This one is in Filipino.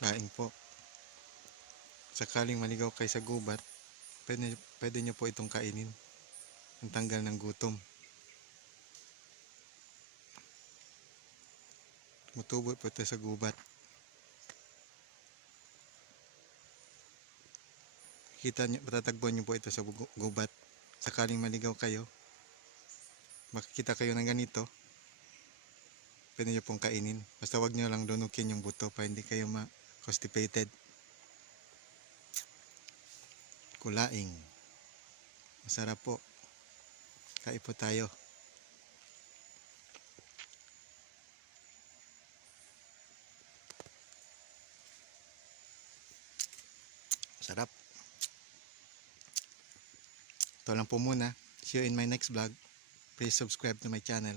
Laing po. Sakaling maligaw kayo sa gubat, pwede nyo po itong kainin. Ang tanggal ng gutom. Tumutubo po ito sa gubat. Matatagpuan nyo po ito sa gubat. Sakaling maligaw kayo, makikita kayo ng ganito, pwede nyo pong kainin. Basta wag nyo lang dunukin yung buto para hindi kayo ma-constipated. Kulaing. Masarap po. Kain po tayo. Masarap. Ito lang po muna. See you in my next vlog. Please subscribe to my channel.